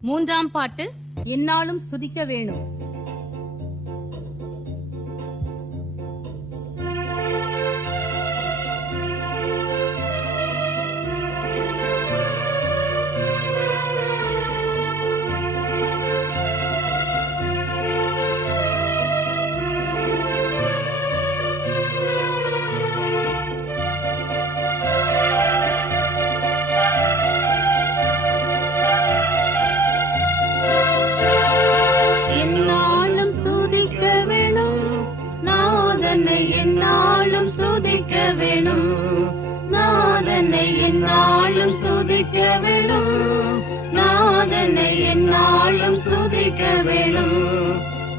மூன்றாம் பாட்டு எந்நாளும் ஸ்துதிக்க வேணும். எந்நாளும் ஸ்துதிக்க வேணும், நாதனை எந்நாளும் ஸ்துதிக்க வேணும், நாதனை எந்நாளும் ஸ்துதிக்க வேணும்.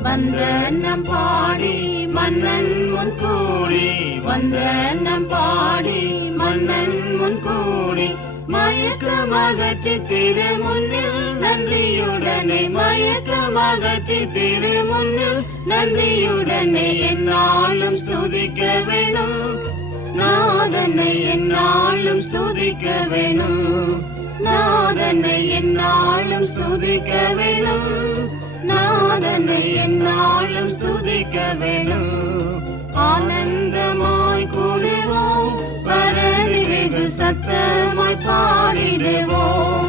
வந்தனம் பாடி மன்னன் முன் கூடி, வந்தனம் பாடி மன்னன் முன் கூடி, மயக்கமகற்றி திருமுன்னில் நன்றியுடனே, மயக்கமகற்றி திருமுன்னில் நன்றியுடனே எந்நாளும் ஸ்துதிக்க வேணும், நாதனை எந்நாளும் ஸ்துதிக்க வேணும், நாதனை எந்நாளும் ஸ்துதிக்க வேணும், நாதனை எந்நாளும் ஸ்துதிக்க வேணும். ஆனந்தமாய் கூடுவோம், பரவி வெகு சத்தமாய் பாடிடுவோம்,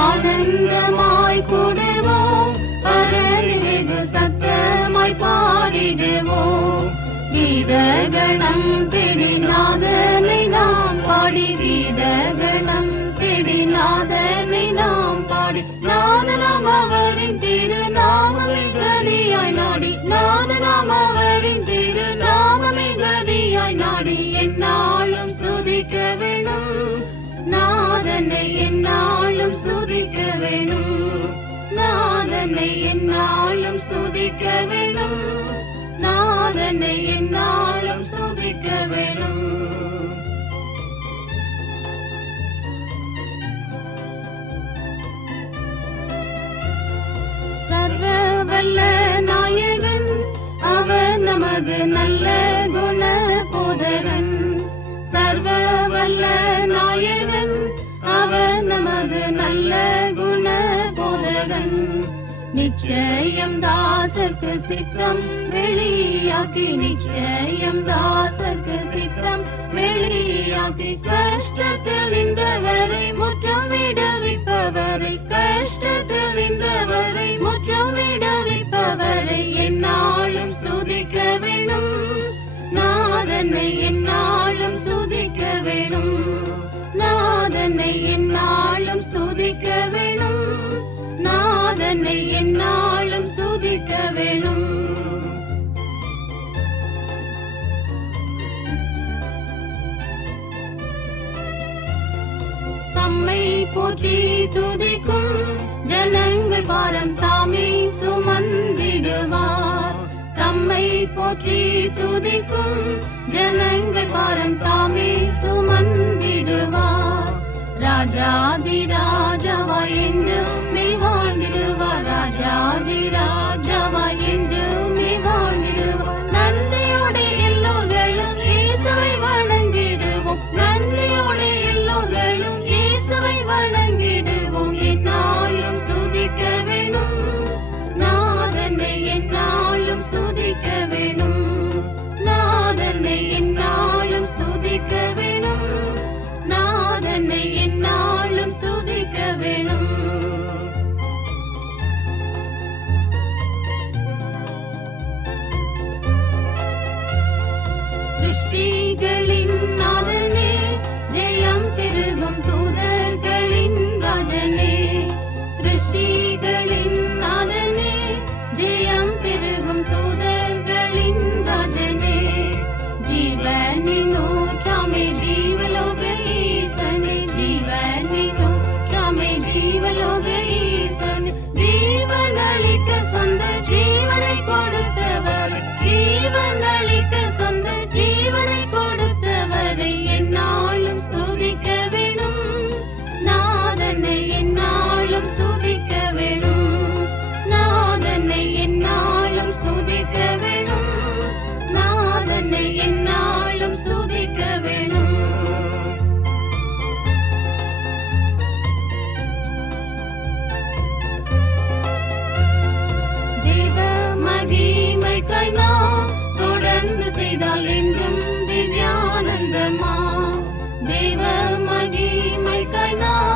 ஆனந்தமாய் கூடுவோம், பரவி வெகு சத்தமாய் பாடிடுவோம். கீதகணம் தேடி நாதனை நாம் பாடி, கீதகணம் தேடி நாதனை நாம் பாடி, நாதனாம் அவரின் திருநாமமே கதியாய் நாடி, நாதனாம் அவரின் திருநாமமே கதியாய் நாடி எந்நாளும் ஸ்துதிக்க வேணும், நாதனை எந்நாளும் ஸ்துதிக்க வேணும், நாதனை எந்நாளும் ஸ்துதிக்க வேணும், நாதனை எந்நாளும் ஸ்துதிக்க வேணும். சர்வ வல்ல நாயகன் அவர் நமது நல்ல குண போதரன், சர்வ வல்ல நாயகன் அவர் நமது நல்ல குண போதரன். நிச்சயம் தாசர்க்கு சித்தம் வெளியாக்கி, நிச்சயம் தாசர்க்கு சித்தம் வெளியாக்கி, கஷ்டத்தில் நின்றவரை முற்றம் விடுவிப்பவரை, கஷ்டத்தில் நின்றவரை முற்றம் விடுவிப்பவரை எந்நாளும் ஸ்துதிக்க வேணும், நாதனை எந்நாளும் ஸ்துதிக்க வேணும், நாதனை எந்நாளும் ஸ்துதிக்க வேணும், நாதனை எந்நாளும் ஸ்துதிக்க வேணும். தம்மை போற்றி துதிக்கும் ஜனங்கள் பாரம் தாமே சுமந்திடுவார், தம்மை போற்றி துதிக்கும் ஜனங்கள் பாரம் தாமே சுமந்திடுவார். ராஜாதி ராஜாவாய் என்றுமே வாழ்ந்திடுவார், ராஜாதி ராஜாவாய் என்றுமே வாழ்ந்திடுவார். நன்றியோடு எல்லோர்களும் இயேசுவை வணங்கிடுவோம், நன்றியோடு எல்லோர்களும் இயேசுவை வணங்கிடுவோம். எந்நாளும் ஸ்துதிக்க வேணும், நாதனை எந்நாளும் ஸ்துதிக்க வேணும், நாதனை எந்நாளும் ஸ்துதிக்க வேணும், நாதனை எந்நாளும் ஸ்துதிக்க வேணும். மகிமைக்காய் நாம் தொடர்ந்து செய்தால் என்றும் திவ்யானந்தமா. தேவ மகிமைக்காய் நாம்